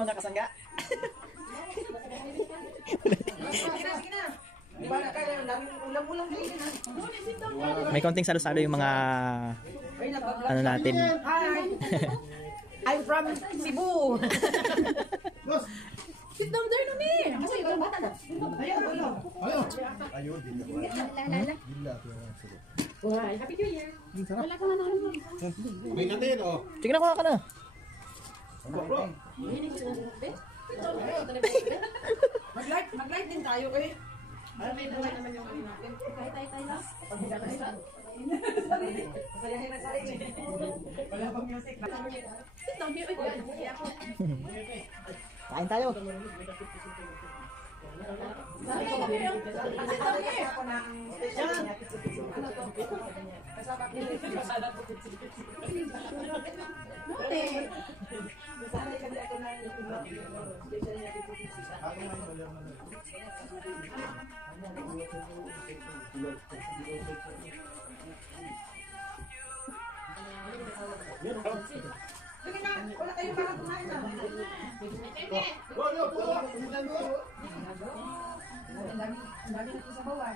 mga kasangga. May konting salo-salo yung mga ano natin. I'm from Cebu. Sit down there na ni. Kasi yung bata na. Ayun, Why? Happy New Year. Wala ka na naman. may natin, oh. Sige na, kuha ka na. Mag-light din tayo eh. May daway naman yung ano natin. Tay lang. Wala pang music. Sit down here. Kain tayo. Sige na, wala kayong para kumain na. Ang dami na sa bawah.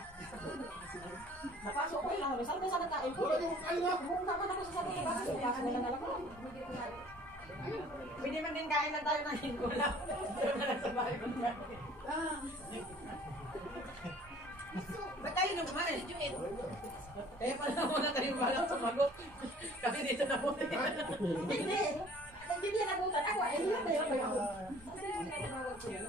Napasok ko lang. Saan ba sana kain ko? Pumunta ko na ako sa sabi. Bakit nila na lang ako? Pwede man din kain lang tayo ng hingula. Pero na lang sa bahay ko naman. Ba't tayo nung kumain? Kaya pala muna kayong balang sumagot. Kasi dito na po. Hindi. Kung hindi yan nabutan ako, ay hindi tayo kayo. Kasi yung tinawag ko yan.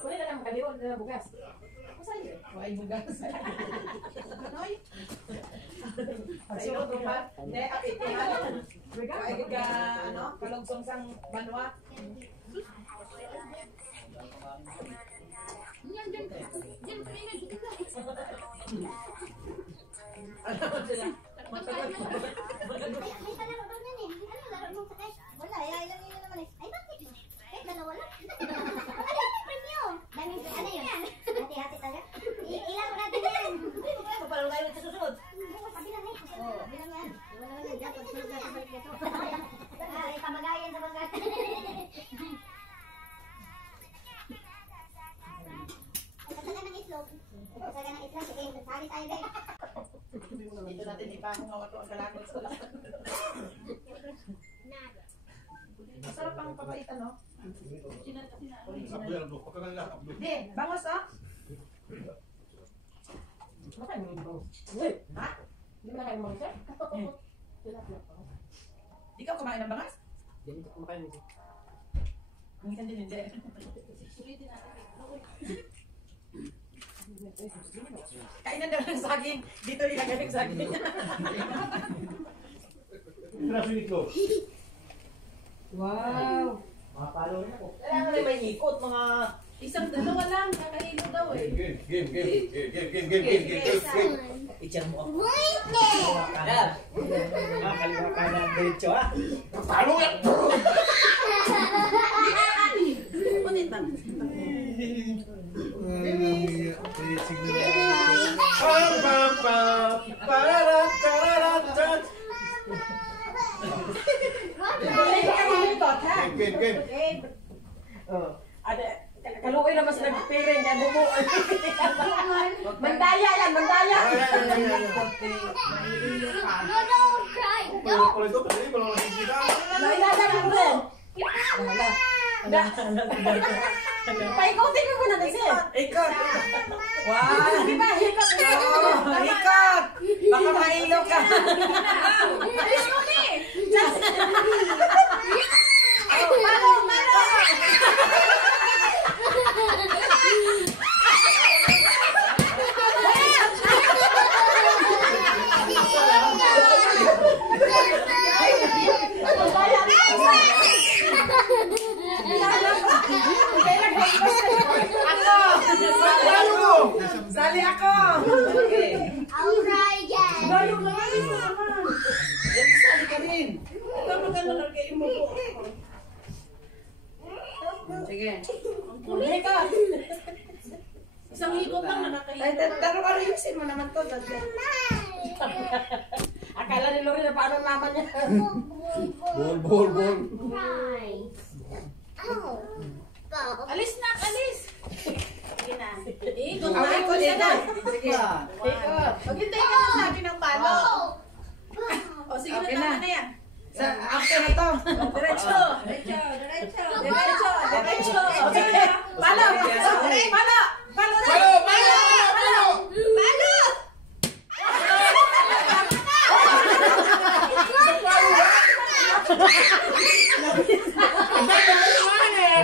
Kunin na lang kaliwan na bugas. Ako sa'yo. Ay, bugas. Anoy? Sa'yo, tumat? Hindi, itihan. Ay, ano? Kalungsong sang banwa. Yan, dyan kami nag-iisa. Ano mo sila? May palaro doon yan eh. Ano laro mo sa cash? Wala, ilan nila naman eh. Ay, bakit? Eh, dalawa lang. Ano yung premium? Daming, ano yun? Hati-hati talaga. Ilaro natin yan. Papalaro tayo sa susunod. Pabilang eh. Pabilang yan. Wala na dyan. Pagsunod na sa balik nito. Ay, pamagayan sa bagat. Kasaga ng itlog. Kasaga ng itlog. Sige, sali tayo din. Dito natin ipangawa to ang kalakot sa lahat. Masarap ang papaitan, no? Hindi, bangos, ah? Baka yung mga bangos. Ha? Hindi mo na kayo bangos, eh? Di ka kumain ng bangas? Hindi ko kumakain nito. Minsan din hindi. Kainan daw ng saging. Dito ilagay ng saging. Wow! Mga palo rin ako. Kailangan rin may ikot, mga... Isang dalawa lang. Kakailo daw eh. Game. Itchan mo ako. Wait! Kaliwa ka na diretso, ha? Palo yan! Punit ba? Game. Kaluoy naman sa nagpiring. Kaya bumo. Mandaya yan, mandaya. No, don't cry! Don't! Nailagan mo rin. Paikotin mo muna kasi. Ikot. Wow. Di ba? Ikot. Ikot. Baka mailo ka. Sali ako. Okay. I'll cry again! Bayo naman. Yan, sali ka rin. Sige. Hikot. Isang hikot lang na nakailo. Ay, taro ka rin mo naman to. Akala ni Lori na paano mama niya. Bol. Alis na, alis. Sige na. Ikot na, Okay, ikot ka na. Sige. Ikot. Maghintay ka na sabi ng palo. O sige Okay na, na. tama na yan. After na to. Diretso. Diretso. Sige. Palo. Palo. Palo na. Palo! Palo.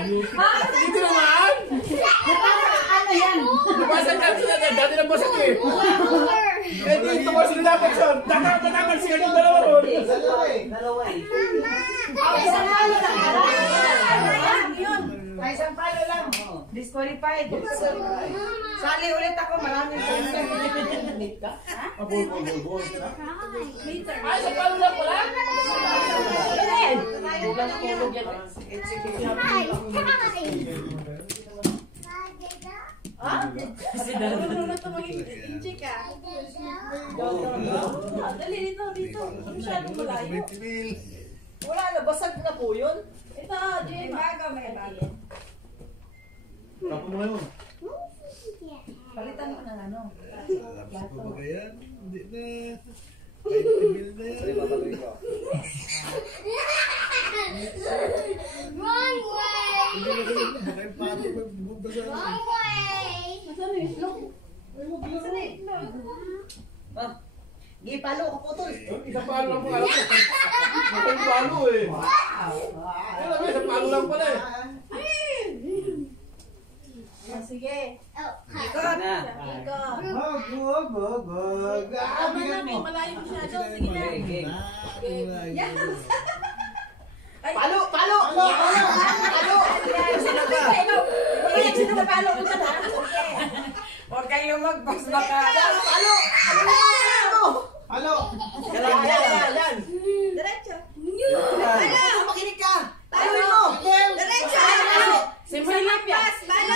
Dito naman! Ano yan? Basag ka sila na, dati na basag eh. Eh, dito mo sila dapat son. Tatakan sila yung dalawa ron. Isang palo lang. Yun. Ay, isang palo lang. Disqualified. Sali ulit ako. Maraming Bol. Ay, sa palo na pala. Kasi marunong na ito maging chika. Dali dito. Masyadong malayo. Wala na, basag na po yun. Ito, Jim. May bago. Tapo mo na yun. Palitan mo ng ano. Hindi na. Kahit email na yan. Wrong way! Hindi na kayo. Baka yung pato magbubasa. Wrong way! Gi, palo ka po to. Isang palo lang po alam ko. Isang palo eh. Alam mo, isang palo lang pala eh. Sige. Oh, Ikot. Ikot. Tama na, may malayo masyado. Sige na. Palo! Palo! Sino ba? Sino ba palo? Huwag kayong mag-box baka. Palo! Halo! Yan. Diretso. Palo! Makinig ka! Palo mo! Diretso. Simple lang yan. Palo.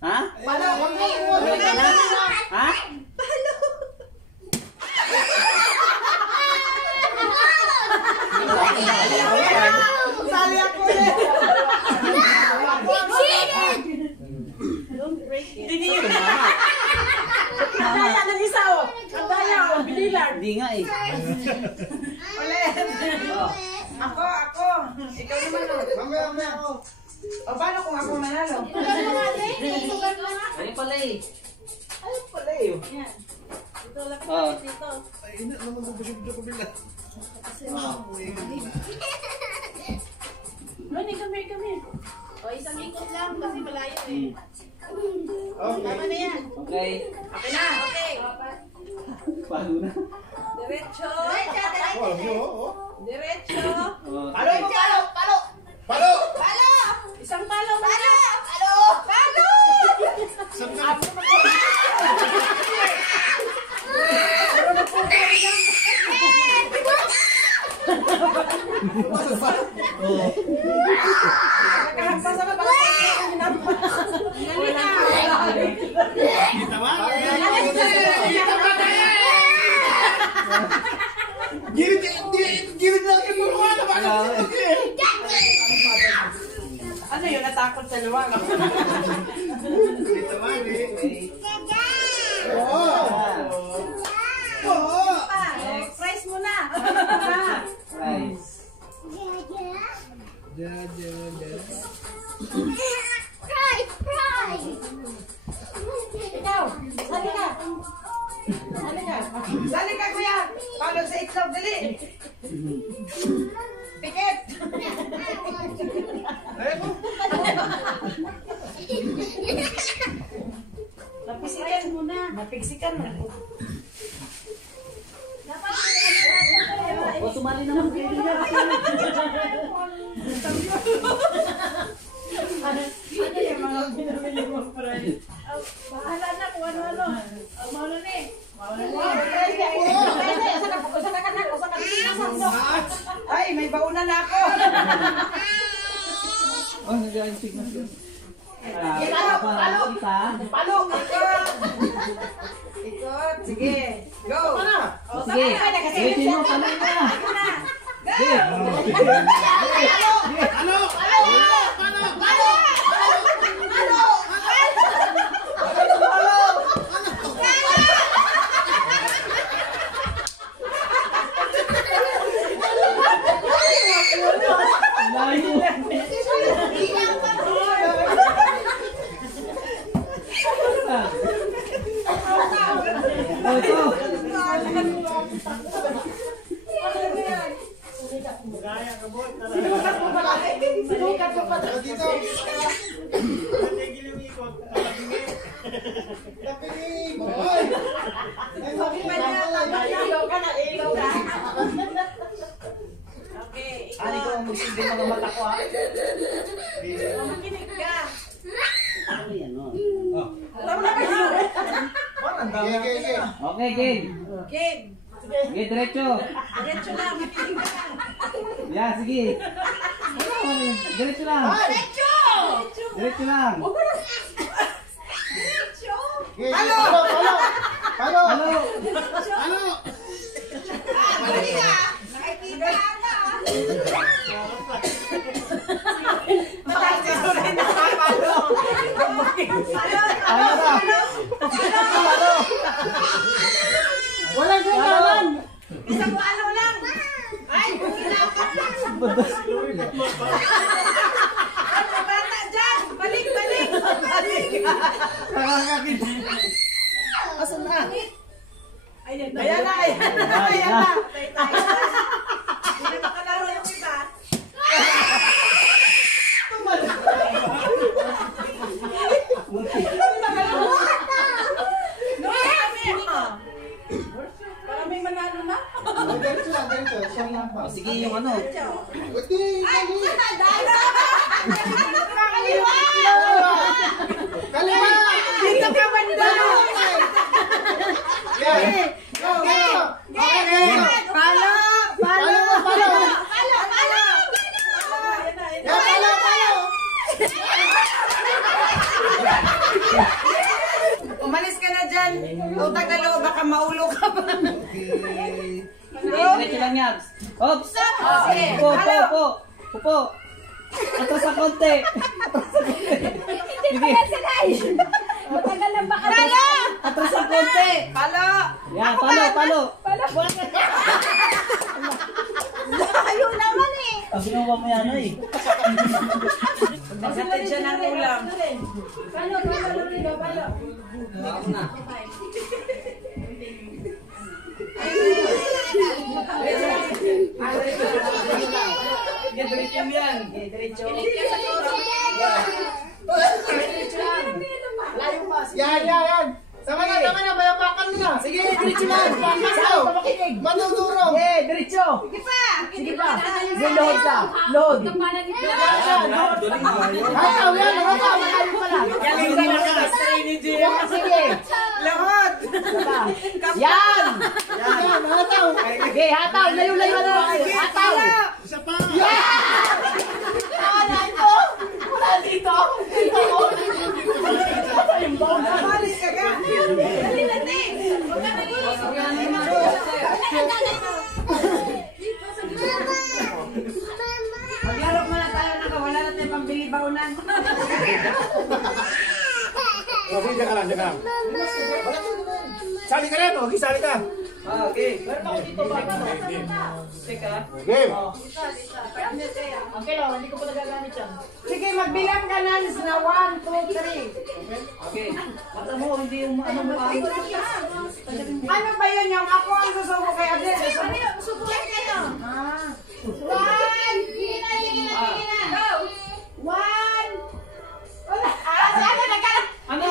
Ha? Palo! Huwag mo! Ha? Sali ako ulit! Hindi niyo tumama. Ang daya ng isa oh! Ang daya oh! Bililan! Hindi nga eh. Ulit! Ako! Ikaw naman oh! Mamaya ako. O paano kung ako manalo? Ano pala eh? Ano pala eh? Yan. Dito lang Oh. dito. Ay, ina naman magbusog sa kabila. Mani, come. O, isang ikot lang kasi malayo eh. Okay. Tama na yan. Okay. Okay na! Okay. Paano na? Diretso. Oh, alam nyo, oh. Diretso. Oh. Palo mo! Palo! Palo! Isang palo. Palo. Saan ka? Nakahampas na ba? Kita ba? Girit lang yung mga na baka. Ano yun? Natakot sa luwag. Kita ba? Oo! Oo! Price mo na. Rice. Ikaw! Sali ka kuya! Palo sa itlog, dali! Pikit! Price mo na. Napigsikan mo. Dapat O, sumali naman kayo niya. Ano yung mga binamili mo, friend? bahala na kung ano-ano. Mauna na eh. Ay, may bauna na ako! Oh, nag-aansig na siya. Palo! Ikot! Sige! Go! O, Sige. tama na, kasi Ulitin mo, yun siya. tanong na. Go! Sinukat mo pa. Dito. Boy! Sabi pa niya, ilaw ka na, ilaw ka. Okay, ikaw. Ano ko magsilbi mga mata ko ha? Makinig ka. Ano yan o? Wala ka yun. Okay. Okay, game. Game. Okay, diretso. Diretso lang, makinig ka lang. Yeah, sige. Diretso lang. Diretso! Diretso lang. Diretso! Palo! Halo. Mali ka! Nakikita ka! Mataas ka rin na palo! Ano ba? Walang gano'n! Isang palo lang! Ay, kailangan ka! Ano bata dyan? Balik! Nakakakit. Asan na? Ayan na! Hindi na makalaro yung iba. No, para may manalo na. Diretso lang. Siyang lang pa. Sige yung ano. Hindi! Ay, dala! Kaliwa! Kaliwa! Dito ka banda! Yeah! Go! Palo! Umalis ka na dyan. Utang na loob, baka maulo ka pa. Okay. Diretso lang yan. Oops. Sige. Upo. Atras sa konti. Hindi pa yan sanay. Matagal na baka. Palo! Atras sa konti. Palo! Yan, palo. Layo naman eh. Ang ginawa mo yan eh. Magkatid siya ng ulam. Palo. Diretso yan. Diretso. Yan! Tama na, mayapakan mo na! Sige, diretso lang! Manudurog! Diretso. Sige pa! Load ka. Load. Hataw yan! Malayo pa lang! Galing ka na strategy. Sige. Lahod! Yan. Yan, hataw! Okay, hataw. Layo. Hataw. Isa pa! Malis ka ka! Dali natin! Huwag ka Maglaro muna tayo na wala natin pambili baunan. Okay, diyan ka lang. Sali ka rin, okay, sali ka. Okay. Meron ako dito ba? Teka. Game. Okay lang, hindi ko pa nagagamit yan. Sige, magbilang ka na 1, 2, 3. Okay. Mata mo, hindi yung ano mo. Ano ba yun yung ako ang susubo kay Abel? Subukan kayo. Ah. 1. Sige na. Go. 1. Ano nagkala? Ano?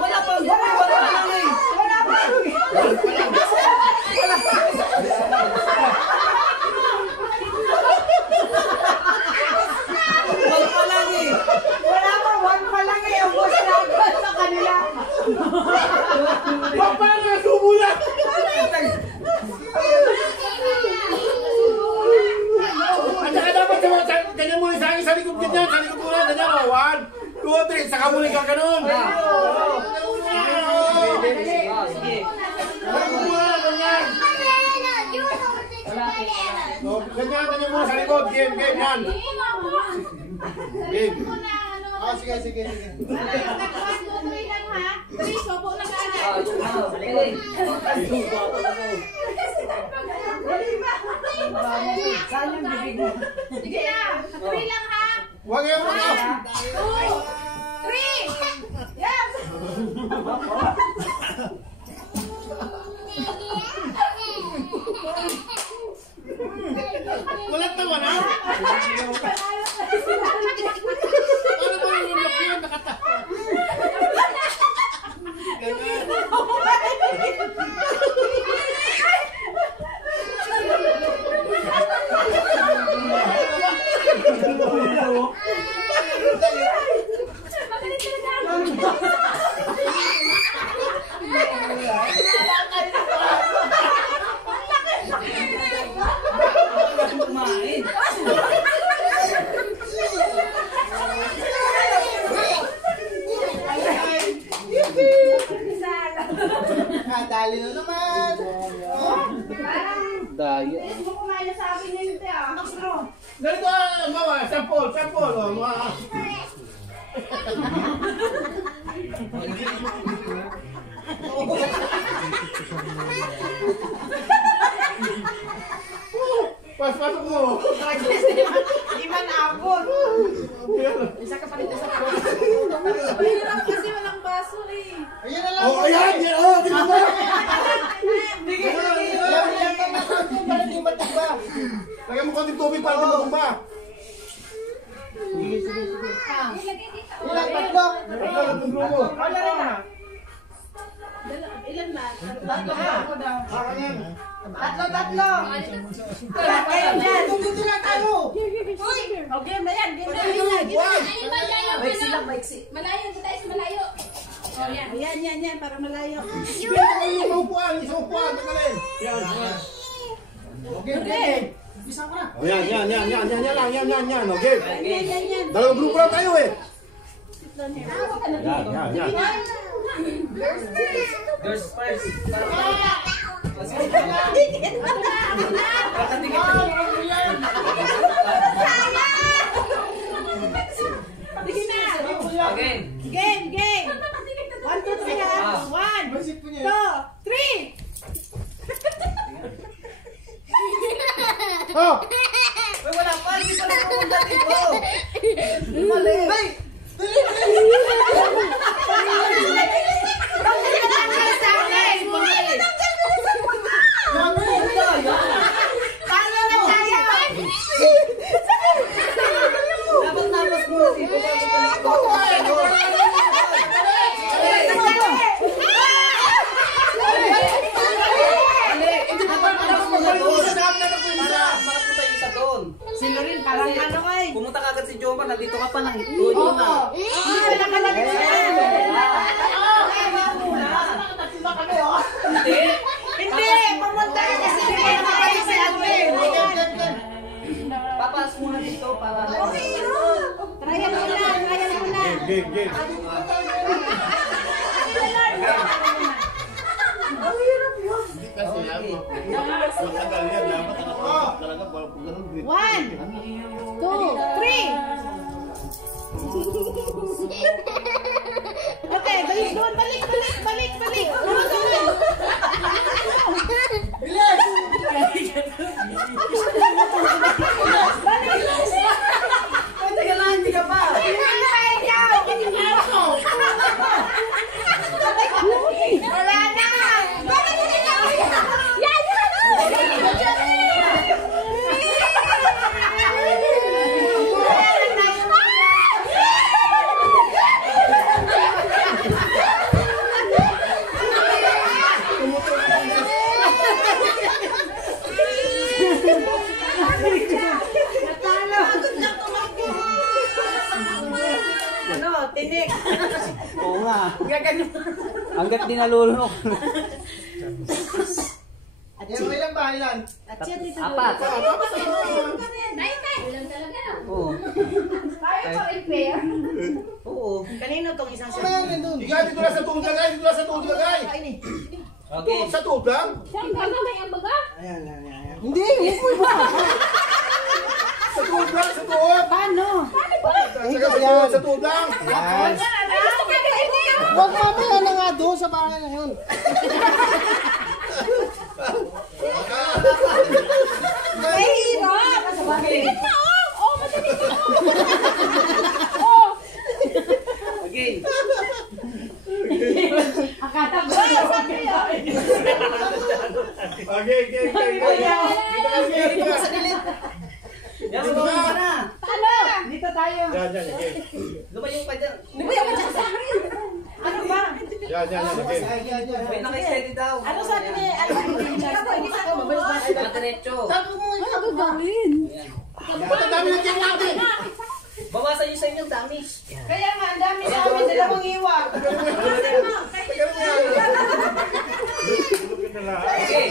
Wala pang lang eh. Wala pa lang eh. Wala pa, 1 pa lang eh. Ubus na agad sa kanila. Wag pa lang, subo lang. ganyan muna sa akin, sa likod ganyan, sa likod muna, ganyan o. 1, 2, 3, saka muna ka ganun. Sige. Ganyan. Ganyan muna sa likod, game, yan. Game. Sige. Sige na. 3 lang ha. Huwag yung mga. 2, 3. Yes. Walang tawa na. Paano ba yung lock yun? Nakatawa. Dali na naman. Dayo. Hindi mo kumain na sa akin na yun, Ganito mga sample. Mga... Pasok mo. Hindi man abot. Isa ka pa rin sa mahirap kasi walang baso eh. Ayan na lang. Oh, ayan. Oh, di ba? Yan ka na sa akin para di matigba. Lagyan mo konting tubig para di matumba. Sige. Ilang tatlo? Wala rin na. Ilan na? Tatlo. Dito lang tayo. Okay, na yan. Maiksi. Malayo, tayo sa malayo. Yan, para malayo. Isang upuan. Tagalin. Okay. Bisa ko na. Oh, yan lang. Okay. Yan. Dalawang grupo lang tayo eh. Yan. Girls first. Sige na. Game. 1, 2, 3 ha. 1, 2, 3. Oh! Wala pa. Hindi pa napupunta dito. Mali. Tapos mo dito. Sino rin, parang ano ko eh. Pumunta ka agad si Joma, nandito ka pa lang. Oo. Hindi, pumunta ka kasi hindi na kayo si Alvin. Papas muna dito para... Trial muna. Game. Kasi yan, matagal yan. Talaga, ganun din. 1, 2, 3. Okay, balik doon. Balik. Hindi ka pa. Wala na. Tinik. Oo nga. Gaganyan. Hanggat di nalulunok. Yan, ilang bahay lang? Apat. Ilan talaga no? Oo. Tayo ba i-pair? Oo. Kanino tong isang Mamaya na doon. Ika, dito lang sa tuhod lagay, dito lang sa tuhod lagay. Okay. Sa tuhod lang? Siyang gano'n may ang baga? Hindi, huwag mo ba? Sa tuhod lang, sa tuhod. Paano? Sa tuhod lang. Yan. Gusto ka na ito yun! Huwag mamaya na nga doon sa bahay na yun. Mahirap! Sige na, oh! Oh, madali ka, oh! Okay. Akata ba? Sabi yun! Okay. Yan, lumayo ka na. Paano? Dito tayo. Yan, okay. Lumayo ka dyan. Lumayo ka dyan sa akin! Ano ba? Yan, okay. Wait, naka-steady daw. Ano sabi ni Naka-diretso. Sabi mo ikaw. Ano gagawin? Ba't ang dami ng cake natin? Bawasan nyo sa inyo, dami. Kaya nga, ang dami sa amin, dalawang iwa. Okay.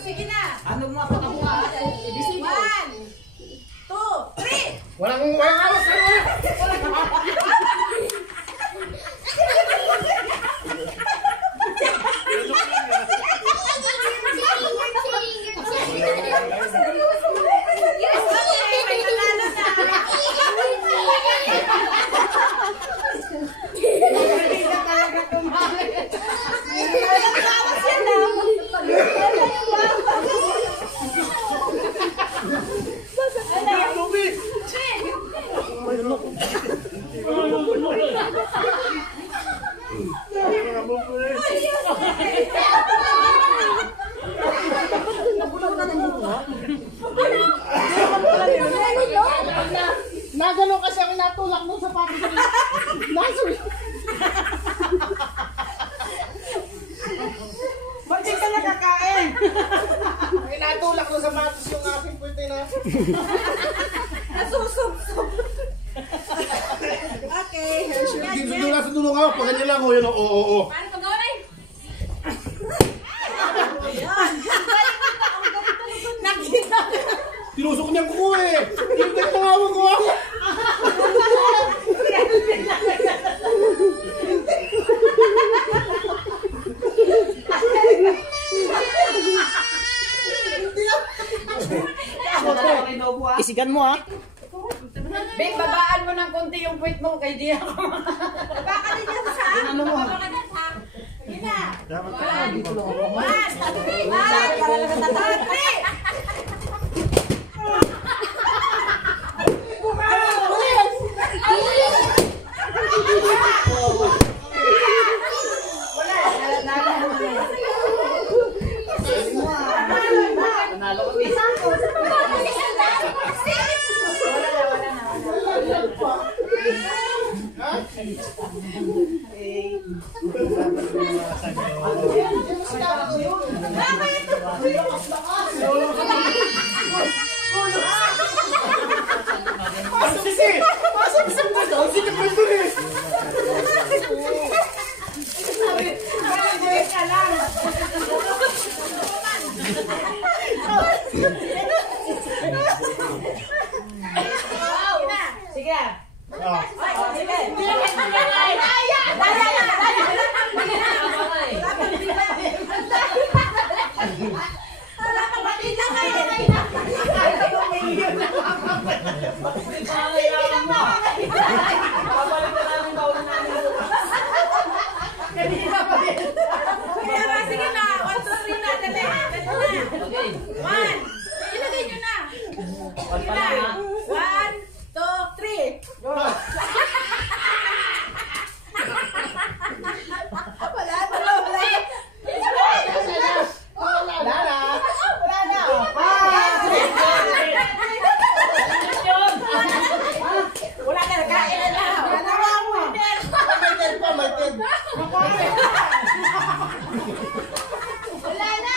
Sige na. Ano mga patakuha? 1, 2, 3. Walang awas, Nagano kasi ako natulak mo sa papi. Nasul. Bakit ka nakakain? Ay, natulak mo sa matos yung aking puwete na. Nasusubsob. Okay. Sa tulong ako. Pag ganyan lang, yan, oo. Paano pag gawin? Tinusok niya ko eh. Yung nagtawag ko ako. Isigan mo ha. Babe, babaan mo ng konti yung puwit mo kay Dia. Baka din yan sa akin. Baka din sa akin. Sige na. 1, 2, 3. Panalo kami. Sige. Sige na. 1, 2, 3 na. Dali. Okay. 1. Ilagay nyo na. Sige na. 1, 2, 3. Wala na, kain na na. May ted pa, may ted. Wala na.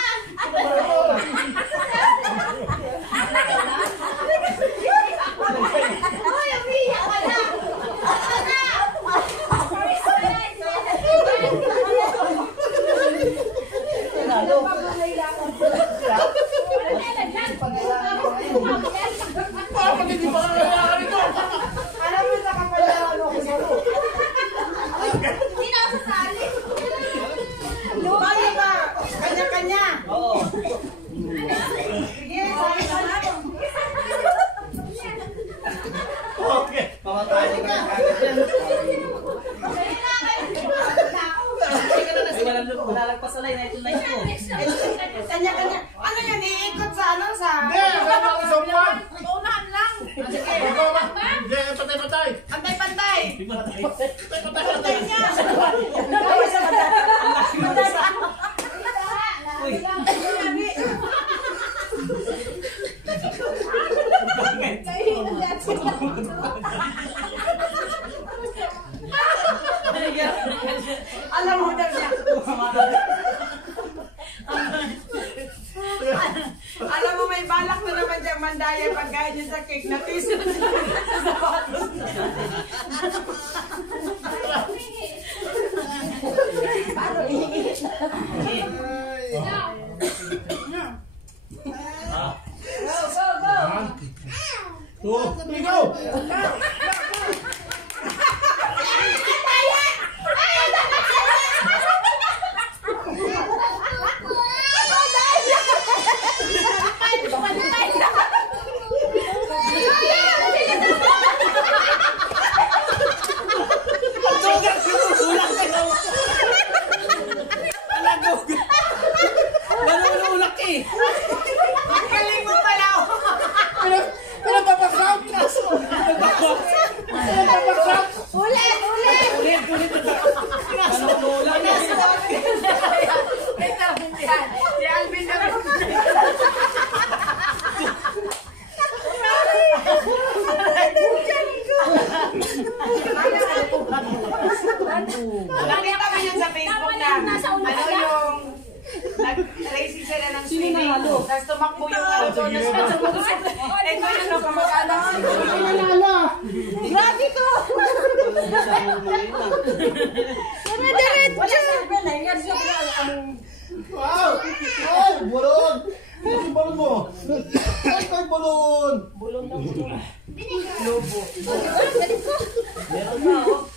Hindi, patay-patay. Pantay-pantay. Patay-patay. Uy. Alam mo daw niya. Alam mo, may balak na naman diyang mandaya pagkain niya sa cake na piso sa batos. Go, go. Galing mo pala. Pinapapakap. Pinapapakap. Ulit! Ito, yan. Si Alvin na rin. Nakita ko yun sa Facebook na ano yung nag-racing sila ng swimming. Tapos tumakbo yung doon na sila sa buso. Ito yun ang kamag-anak. Grabe ko! Wala sa akin na yan. Wow! Wow! Bulon! Ano balon mo? Ano balon? Meron na, oh.